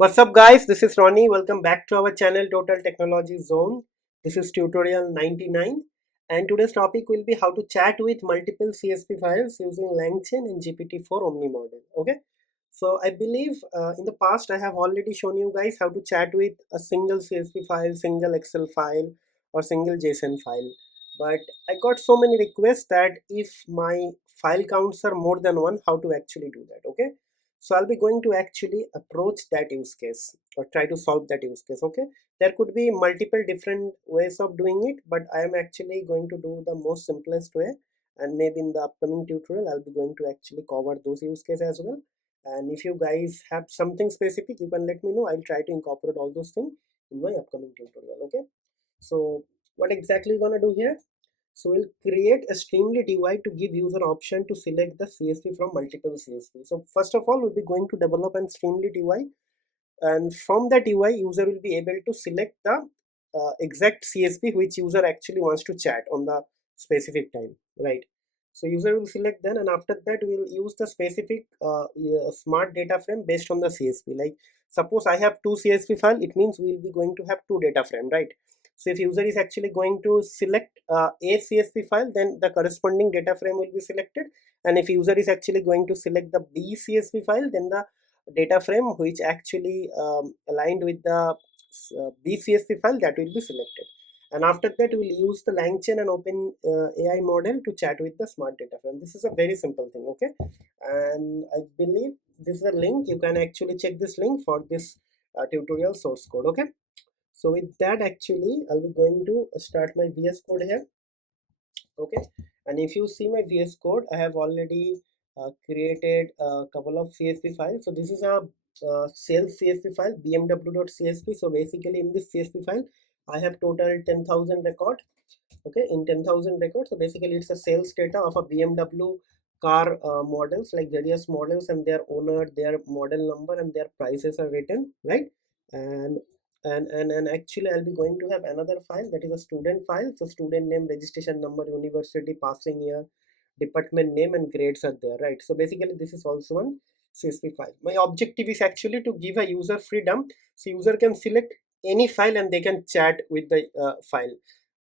What's up guys, this is Ronnie. Welcome back to our channel Total Technology Zone. This is tutorial 99 and today's topic will be how to chat with multiple CSV files using Langchain and GPT-4 Omni Model. Okay, so I believe in the past I have already shown you guys how to chat with a single CSV file, single Excel file or single JSON file. But I got so many requests that if my file counts are more than one, how to actually do that. Okay, so I'll be going to actually approach that use case or try to solve that use case. Okay, there could be multiple different ways of doing it, but I am actually going to do the most simplest way, and maybe in the upcoming tutorial I'll be going to actually cover those use cases as well. And if you guys have something specific, you can let me know. I'll try to incorporate all those things in my upcoming tutorial. Okay, so what exactly we're gonna do here? So we'll create a Streamlit UI to give user option to select the CSV from multiple CSV. So first of all, we'll be going to develop an Streamlit UI, and from that UI, user will be able to select the exact CSV which user actually wants to chat on the specific time, right? So user will select then, and after that we'll use the specific smart data frame based on the CSV. Like suppose I have two CSV file, it means we'll be going to have two data frame, right? So if user is actually going to select a CSV file, then the corresponding data frame will be selected, and if user is actually going to select the B CSV file, then the data frame which actually aligned with the BCSV file, that will be selected. And after that we'll use the Langchain and Open AI model to chat with the smart data frame. This is a very simple thing. Okay, and I believe this is a link. You can actually check this link for this tutorial source code. Okay, so with that actually I'll be going to start my VS code here. Okay, and if you see my VS code, I have already created a couple of CSV files. So this is a sales CSV file, bmw.csv. So basically in this CSV file I have total 10,000 record. Okay, in 10,000 records, so basically it's a sales data of a BMW car models, like various models and their owner, their model number and their prices are written, right? And and actually I'll be going to have another file, that is a student file. So student name, registration number, university, passing year, department name and grades are there, right? So basically this is also one CSV file. My objective is actually to give a user freedom, so user can select any file and they can chat with the file.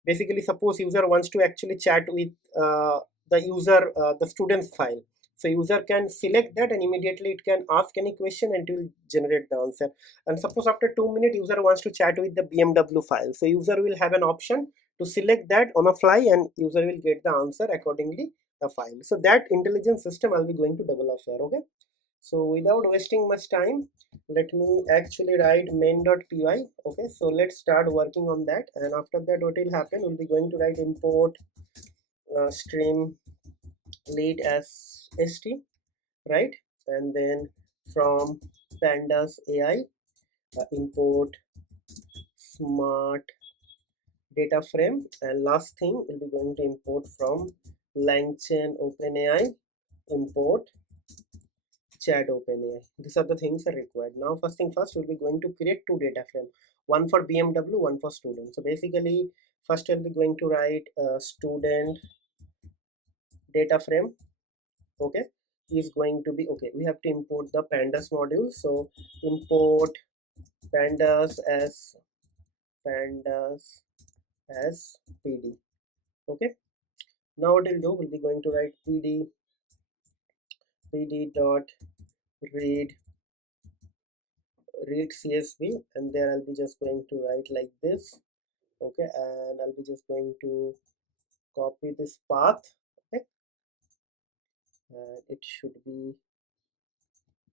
Basically suppose user wants to actually chat with the student's file, so user can select that and immediately it can ask any question and it will generate the answer. And suppose after 2 minutes user wants to chat with the BMW file, so user will have an option to select that on a fly and user will get the answer accordingly the file. So that intelligent system I'll be going to develop here. Okay, so without wasting much time, let me actually write main.py. Okay, so let's start working on that, and after that what will happen, we'll be going to write import stream lead as st, right? And then from pandas AI, import smart data frame, and last thing we'll be going to import from Langchain OpenAI, import chat OpenAI. These are the things are required. Now first thing first, we'll be going to create two data frame, one for BMW, one for student. So basically first we'll be going to write student data frame. Okay, is going to be, okay, we have to import the pandas module. So import pandas as pd. Okay, now what we'll do, we'll be going to write pd dot read csv, and there I'll be just going to write like this. Okay, and I'll be just going to copy this path. Okay, and it should be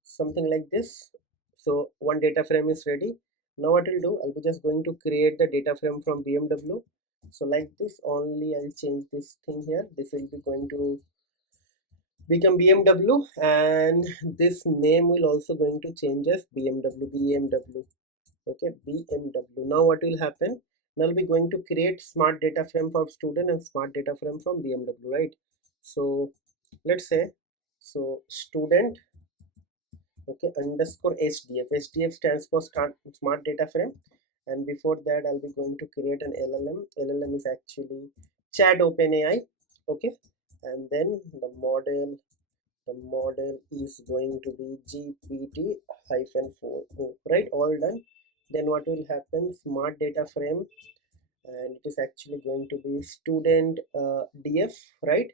something like this. So one data frame is ready. Now what I'll do, I'll be just going to create the data frame from BMW. So like this only, I'll change this thing here. This will be going to become BMW, and this name will also going to change as BMW. Okay, BMW. Now what will happen, now I'll be going to create smart data frame for student and smart data frame from BMW, right? So let's say, so student, okay, underscore hdf stands for smart data frame, and before that I'll be going to create an llm is actually chat OpenAI. Okay, and then the model The model is going to be GPT-4 right, all done. Then what will happen, smart data frame, and it is actually going to be student df, right?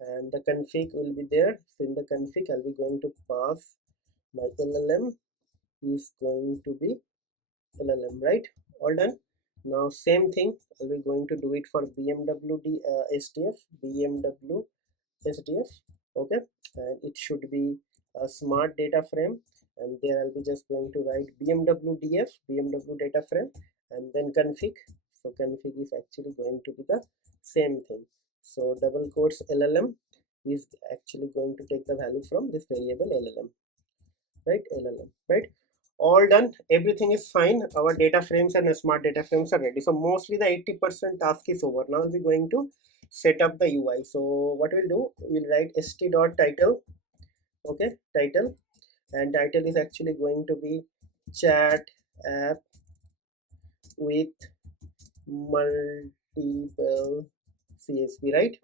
And the config will be there. So in the config I'll be going to pass my llm is going to be llm, right? All done. Now same thing I'll be going to do it for bmw sdf, bmw SDF, okay, and it should be a smart data frame, and there I'll be just going to write BMW DF, BMW data frame, and then config. So config is actually going to be the same thing. So double quotes LLM is actually going to take the value from this variable LLM, right? LLM, right? All done, everything is fine. Our data frames and smart data frames are ready. So mostly the 80% task is over. Now we're going to set up the UI. So what we'll do, we'll write st.title, okay, title, and title is actually going to be chat app with multiple CSV, right?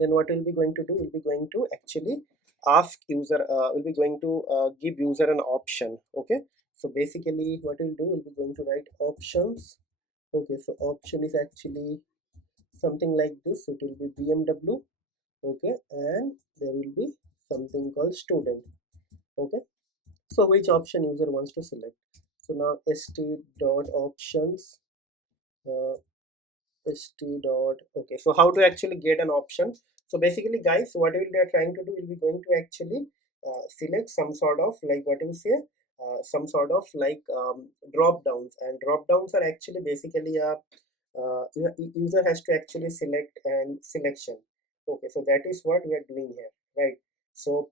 Then what we'll be going to do, we'll be going to actually ask user, we'll be going to give user an option, okay? So basically what we'll do, we'll be going to write options, okay? So option is actually something like this. It will be BMW, okay, and there will be something called student, okay? So which option user wants to select. So now st dot options, uh, st dot, okay, so how to actually get an option. So basically guys, what we are trying to do, will be going to actually select some sort of like, what you say, some sort of like drop downs, and drop downs are actually basically a user has to actually select and selection, okay? So that is what we are doing here, right? So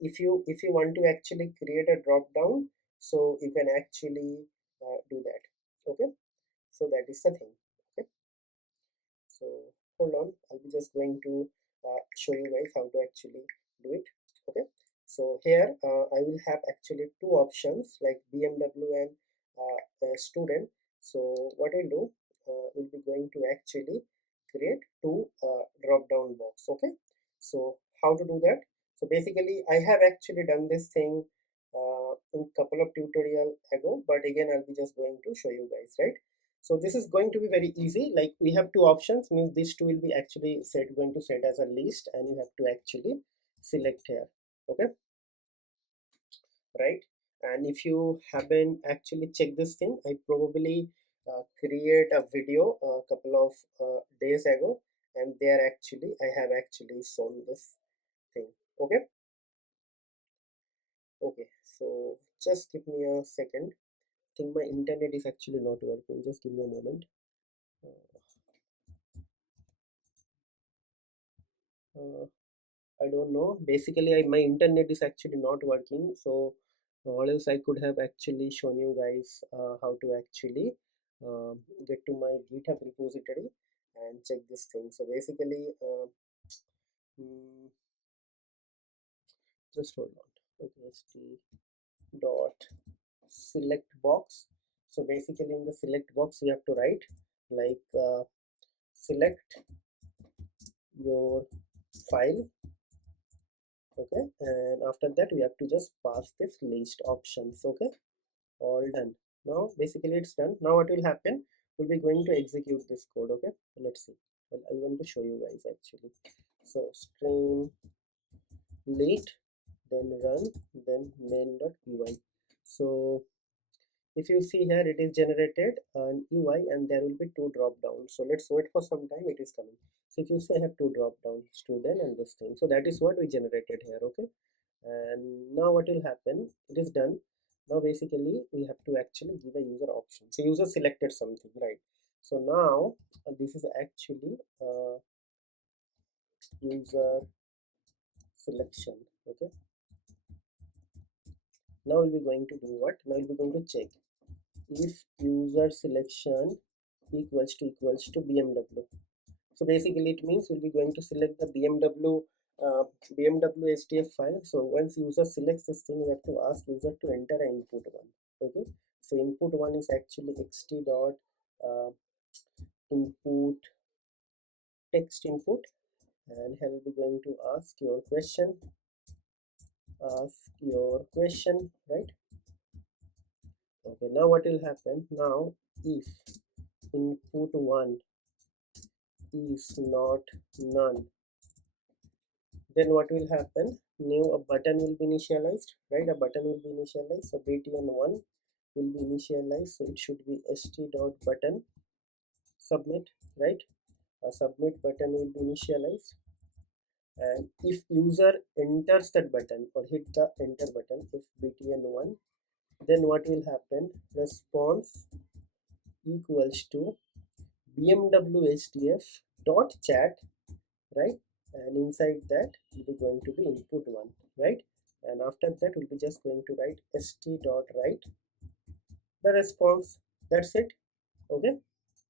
if you want to actually create a drop down, so you can actually do that, okay? So that is the thing, okay? So hold on, I'll be just going to show you guys how to actually do it, okay? So here I will have actually two options like BMW and student. So what we'll do, we'll be going to actually create two drop down box, okay? So how to do that? So basically I have actually done this thing in couple of tutorial ago, but again I'll be just going to show you guys, right? So this is going to be very easy. Like we have two options, means these two will be actually going to set as a list, and you have to actually select here, okay, right? And if you haven't actually checked this thing, I probably create a video a couple of days ago, and there actually I have actually shown this thing, okay. Okay, so just give me a second. I think my internet is actually not working. Just give me a moment. uh, I don't know. Basically, my internet is actually not working. So, or else I could have actually shown you guys how to actually get to my GitHub repository and check this thing. So basically, mm, just hold on. Okay, dot select box. So basically, in the select box, you have to write like select your file, okay, and after that we have to just pass this list options, okay. All done. Now basically it's done. Now what will happen, we'll be going to execute this code, okay. Let's see. Well, I want to show you guys actually. So stream late, then run, then main.py. So if you see here, it is generated an UI and there will be two drop downs. So let's wait for some time, it is coming. So if you say I have two drop down, student and this thing, so that is what we generated here, okay. And now what will happen, it is done. Now basically we have to actually give a user option. So user selected something, right? So now this is actually user selection, okay. Now we'll be going to do what, now we'll be going to check if user selection equals to BMW. So basically it means we'll be going to select the BMW SDF file. So once user selects this thing, we have to ask user to enter an input one, okay. So input one is actually xt dot input text input, and here we'll be going to ask your question, right? Okay, now what will happen now? If input 1 is not none, then what will happen? New a button will be initialized, right? A button will be initialized, so btn1 will be initialized, so it should be st.button submit, right? A submit button will be initialized, and if user enters that button or hit the enter button, if btn1, then what will happen? Response equals to bmw hdf dot chat, right? And inside that will be going to be input 1, right? And after that we'll be just going to write st dot write the response. That's it. Okay,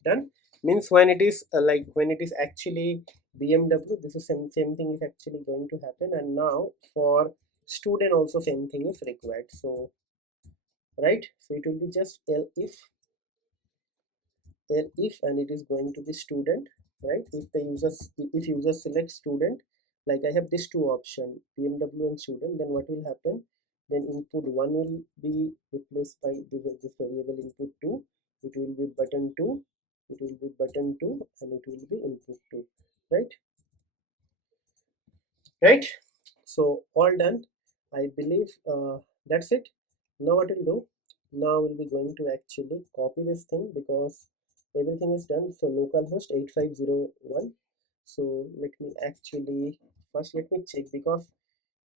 done. Means when it is when it is actually bmw, this is same thing is actually going to happen. And now for student also same thing is required, so right, so it will be just if and it is going to be student, right? If user select student, like I have this two option bmw and student, then what will happen? Then input 1 will be replaced by this variable input 2. It will be button 2, it will be button 2, and it will be input 2, right? Right, so all done, I believe. That's it. Now what we'll do, now we'll be going to actually copy this thing because everything is done. So localhost 8501. So let me actually first let me check, because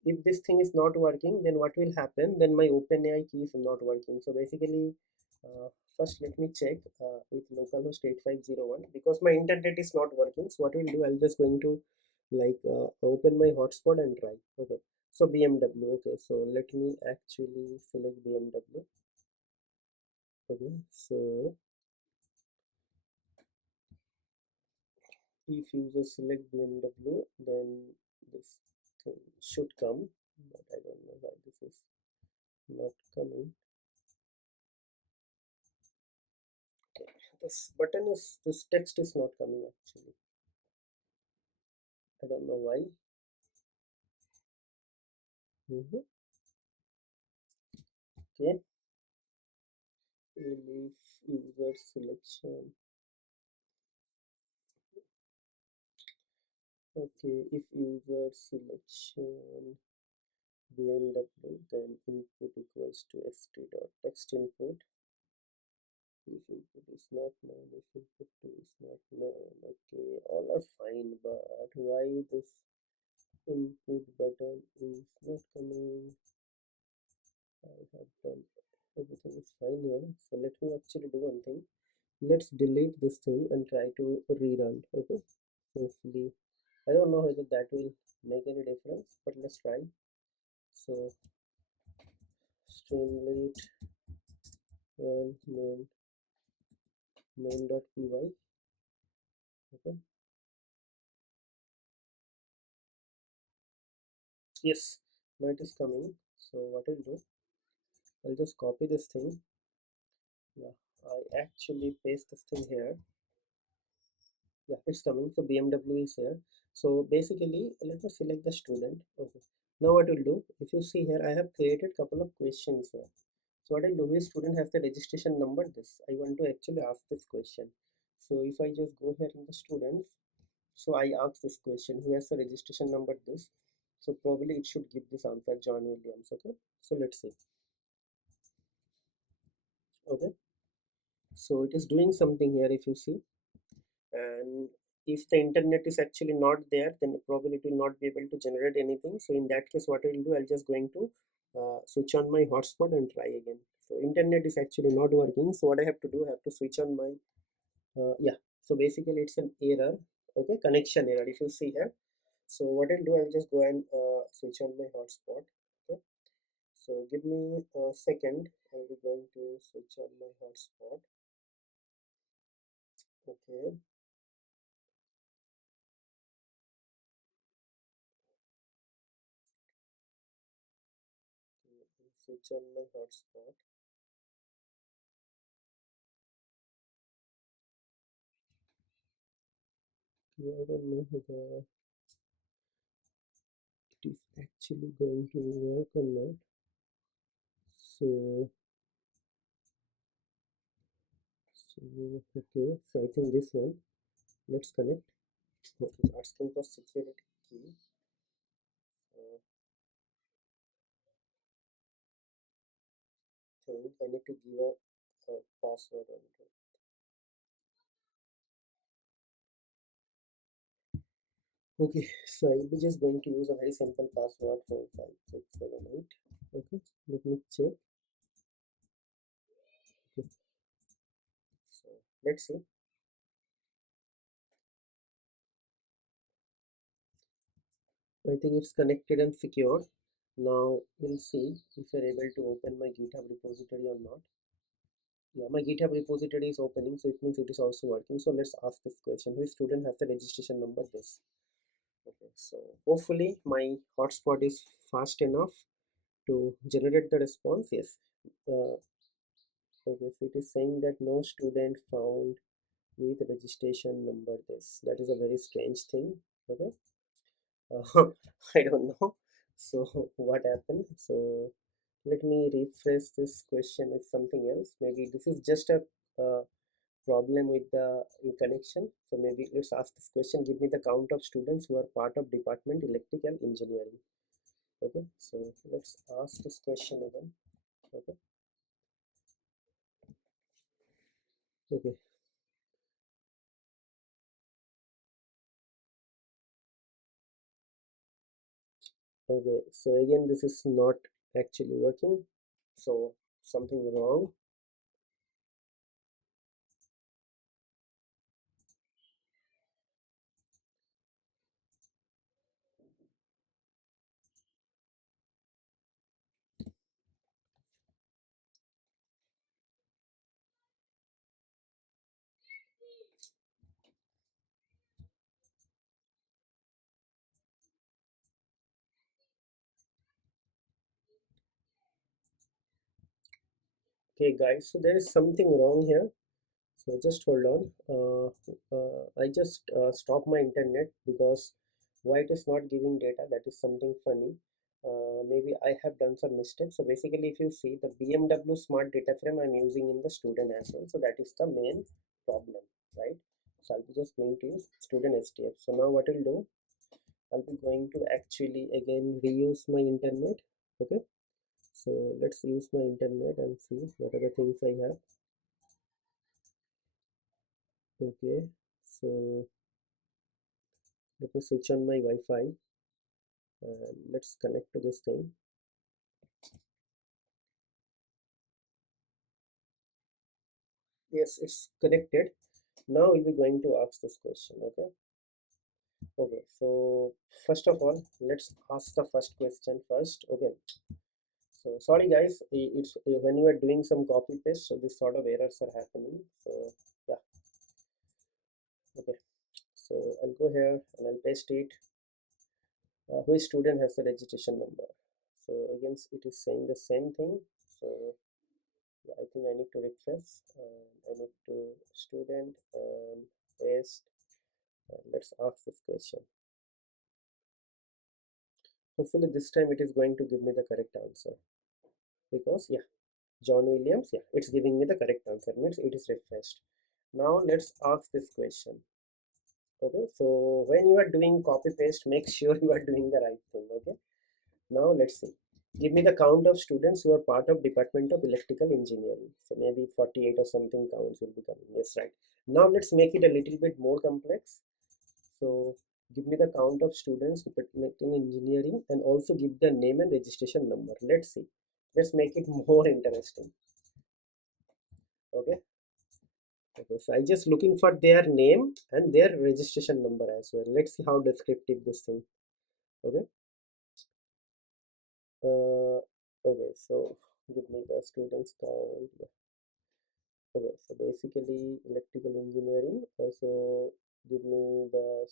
if this thing is not working, then what will happen? Then my OpenAI key is not working. So basically, first let me check with localhost 8501, because my internet is not working. So what we'll do, I'll just going to open my hotspot and try. Okay, so BMW. Okay, so let me actually select BMW. Okay, so if user select BMW, then this thing should come, but I don't know why this is not coming. This text is not coming actually. I don't know why. Okay, leave user selection. Okay, if user selection BMW, then input equals to st dot text input. If input is not known, if input 2 is not known. Okay, all are fine, but why this input button is not coming? I have done everything is fine here. So let me actually do one thing. Let's delete this thing and try to rerun. Okay, hopefully, I don't know whether that will make any difference, but let's try. So streamlit run main.py. Okay, yes, now it is coming. So what I'll do, I'll just copy this thing. Yeah, I actually paste this thing here. Yeah, it's coming. So BMW is here. So basically, let me select the student. Okay, now what we'll do, if you see here, I have created couple of questions here. So what I'll do is, student has the registration number this, I want to actually ask this question. So if I just go here in the students, so I ask this question, who has the registration number this, so probably it should give this answer, John Williams. Okay, so let's see. Okay, so it is doing something here if you see. And if the internet is actually not there, then probably it will not be able to generate anything. So in that case, what I will do, I'll just going to switch on my hotspot and try again. So internet is actually not working, so what I have to do, I have to switch on my yeah, so basically it's an error. Okay, connection error if you see here. So what I'll do, I'll just go and switch on my hotspot. Okay, so give me a second, I'll be going to switch on my hotspot. Okay, switch on my hotspot. I don't know whether actually going to work or not. So, okay, so I think this one, let's connect. Okay, asking for security key. Uh, think I need to give a password on it. Okay, so I'll be just going to use a very simple password for 5678. Okay, let me check. Okay, so let's see. I think it's connected and secured. Now we'll see if you're able to open my GitHub repository or not. Yeah, my GitHub repository is opening, so it means it is also working. So let's ask this question: which student has the registration number? This. Okay, so hopefully my hotspot is fast enough to generate the response. Yes. Okay, so it is saying that no student found with registration number. This, that is a very strange thing. Okay. I don't know. So what happened? So let me rephrase this question with something else. Maybe this is just a problem with the connection. So maybe let's ask this question: give me the count of students who are part of department electrical engineering. Okay, so let's ask this question again. Okay, okay, okay. So again, this is not actually working. So something wrong. Okay, guys. So there is something wrong here. So just hold on. I just stopped my internet because why it is not giving data, that is something funny. Maybe I have done some mistakes. So basically, if you see the BMW smart data frame, I'm using in the student as well. So that is the main problem, right? So I'll be just going to use student STF. So now what I'll do, I'll be going to actually again reuse my internet. Okay. So let's use my internet and see what are the things I have. Okay. So let me switch on my Wi-Fi and let's connect to this thing. Yes, it's connected. Now we'll be going to ask this question. Okay. Okay. So first of all, let's ask the first question first. Okay. So sorry guys, it's when you are doing some copy paste, so this sort of errors are happening. So yeah. Okay. So I'll go here and I'll paste it. Which student has the registration number? So again, it is saying the same thing. So I think I need to refresh. I need to student and paste. Let's ask this question. Hopefully this time it is going to give me the correct answer, because yeah, John Williams, yeah, it's giving me the correct answer, means it is refreshed. Now let's ask this question. Okay, so when you are doing copy paste, make sure you are doing the right thing. Okay, now let's see. Give me the count of students who are part of Department of Electrical Engineering. So maybe 48 or something counts will be coming. Yes, right. Now let's make it a little bit more complex. So give me the count of students Department in Engineering and also give the name and registration number. Let's see. Let's make it more interesting. Okay. Okay. So I just looking for their name and their registration number as well. Let's see how descriptive this thing. Okay. Okay. So give me the students count. Okay, so basically electrical engineering. Also give me the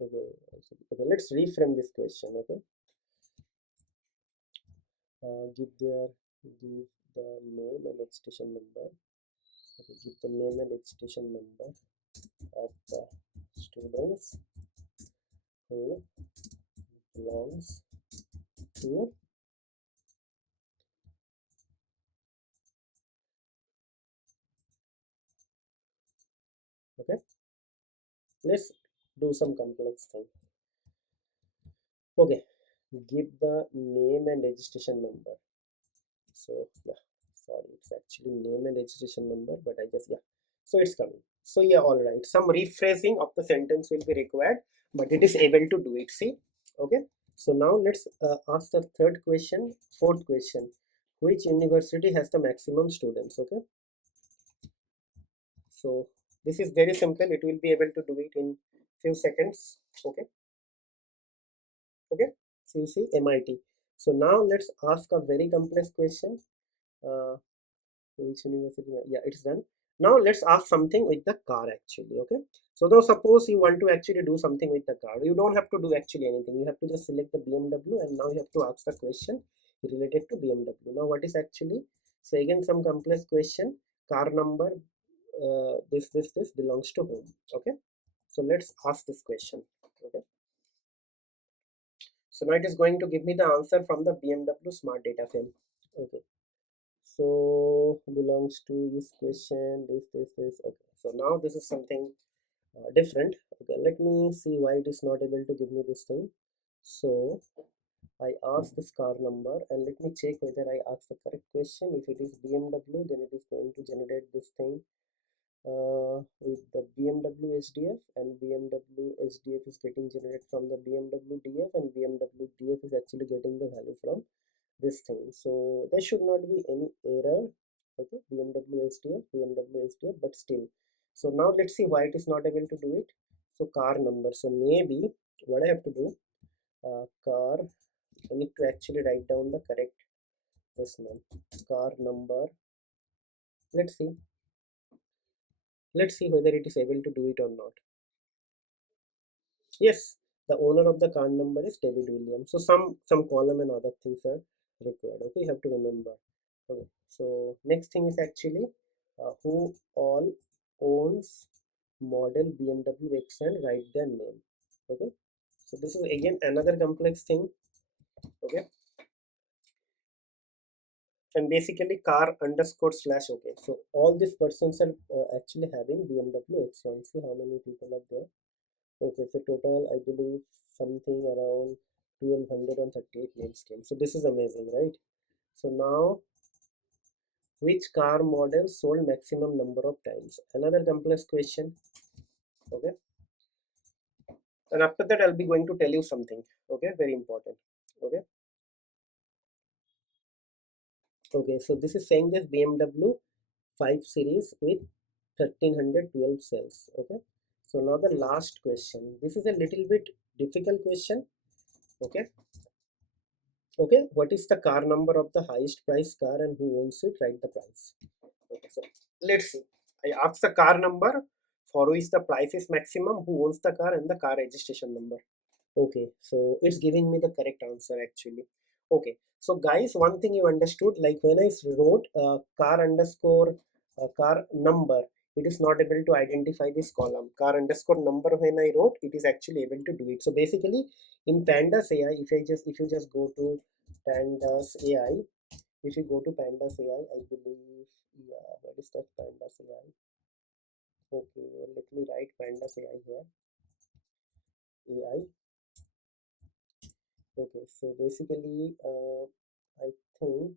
okay, okay, let's reframe this question. Okay, give give the name and registration number. Okay, give the name and registration number of the students who belongs here. Okay, let's do some complex thing. Okay, give the name and registration number. So yeah, sorry, it's actually name and registration number, but I just, yeah, so it's coming. So yeah, all right, some rephrasing of the sentence will be required, but it is able to do it, see. Okay, so now let's ask the third question. Fourth question, which university has the maximum students? Okay, so this is very simple, it will be able to do it in few seconds. Okay, okay, so you see MIT. So now let's ask a very complex question. uh, which university, yeah, it's done. Now let's ask something with the car actually. Okay, so now suppose you want to actually do something with the car, you don't have to do actually anything, you have to just select the BMW, and now you have to ask the question related to BMW. Now what is actually, so again some complex question, car number, this belongs to whom. Okay, so let's ask this question. Okay, so now it is going to give me the answer from the BMW smart data frame. Okay, so belongs to this question, this. Okay, so now this is something different. Okay, let me see why it is not able to give me this thing. So I ask this car number, and let me check whether I ask the correct question. If it is BMW, then it is going to generate this thing with the BMW SDF, and BMW SDF is getting generated from the BMW DF, and BMW DF is actually getting the value from this thing. So there should not be any error. Okay, BMW SDF, BMW SDF, but still. So now let's see why it is not able to do it. So car number, so maybe what I have to do, car, I need to actually write down the correct this name, car number. Let's see let's see whether it is able to do it or not. Yes, the owner of the car number is David Williams. So some column and other things are required. Okay, you have to remember. Okay, so next thing is actually who all owns model BMW X and write their name. Okay, so this is again another complex thing. Okay, and basically car underscore slash. Okay, so all these persons are actually having BMW X1. See how many people are there. Okay, so total I believe something around 1238 names came. So this is amazing, right? So now which car model sold maximum number of times? Another complex question. Okay, and after that I'll be going to tell you something. Okay, very important. Okay, okay, so this is saying this BMW 5 series with 1312 cells. Okay, so now the last question, this is a little bit difficult question. Okay, okay, what is the car number of the highest price car and who owns it? Write the price. Okay, so let's see. I ask the car number for which the price is maximum, who owns the car, and the car registration number. Okay, so it's giving me the correct answer actually. Okay, so guys, one thing you understood, like when I wrote car underscore car number, it is not able to identify this column. Car underscore number, when I wrote, it is actually able to do it. So basically, in Pandas AI, if you just go to Pandas AI, if you go to Pandas AI, I believe, yeah, what is that Pandas AI? Okay, let me write Pandas AI here. AI. Okay, so basically, I think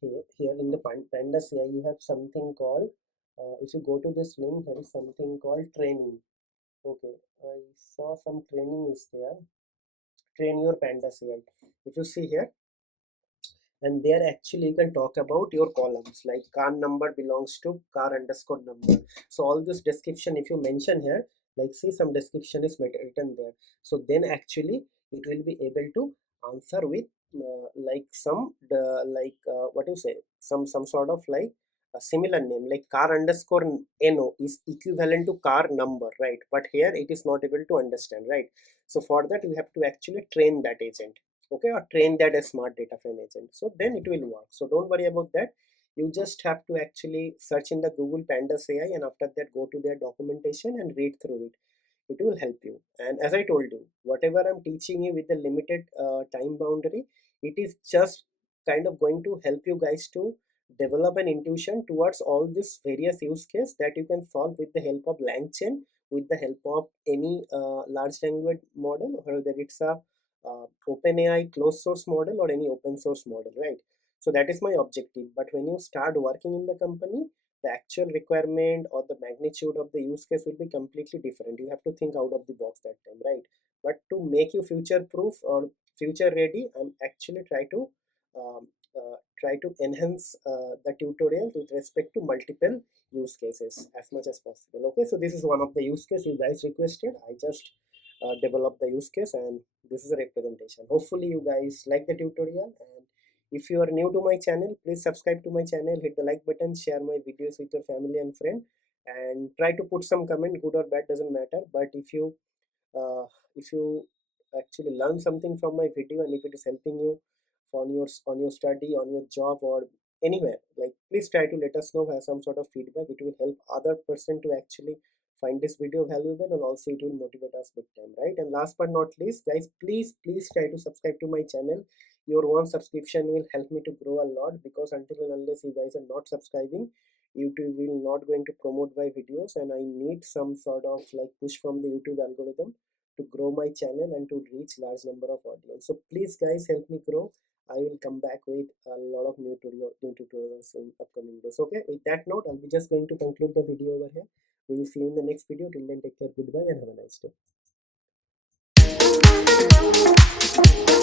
here in the Pandas here you have something called, if you go to this link, there is something called training. Okay, I saw some training is there. Train your Pandas AI. If you see here, and there actually you can talk about your columns, like car number belongs to car underscore number. So all this description if you mention here, like see some description is written there, so then actually it will be able to answer with like some what you say, some sort of like a similar name, like car underscore no is equivalent to car number, right? But here it is not able to understand, right? So for that we have to actually train that agent. Okay, or train that as smart data frame agent, so then it will work. So don't worry about that. You just have to actually search in the Google Pandas AI, and after that go to their documentation and read through it. it will help you. And as I told you, whatever I'm teaching you with the limited time boundary, it is just kind of going to help you guys to develop an intuition towards all these various use case that you can solve with the help of Langchain, with the help of any large language model, whether it's a OpenAI closed source model or any open source model, right? So that is my objective. But when you start working in the company, the actual requirement or the magnitude of the use case will be completely different. You have to think out of the box that time, right? But to make you future proof or future ready, I'm actually um, try to enhance the tutorial with respect to multiple use cases as much as possible. Okay, so this is one of the use case you guys requested. I just developed the use case, and this is a representation. Hopefully you guys like the tutorial, and if you are new to my channel, please subscribe to my channel, hit the like button, share my videos with your family and friend, and try to put some comment, good or bad, doesn't matter. But uh, if you actually learn something from my video, and if it is helping you on your study, on your job, or anywhere, like, please try to let us know, have some sort of feedback. It will help other person to actually find this video valuable, and also it will motivate us big time, right? And last but not least, guys, please try to subscribe to my channel. Your one subscription will help me to grow a lot, because until and unless you guys are not subscribing, YouTube will not going to promote my videos, and I need some sort of like push from the YouTube algorithm to grow my channel and to reach large number of audience. So please guys, help me grow. I will come back with a lot of new tutorials in upcoming days. Okay, with that note, I'll be just going to conclude the video over here. We will see you in the next video. Till then, take care, goodbye, and have a nice day.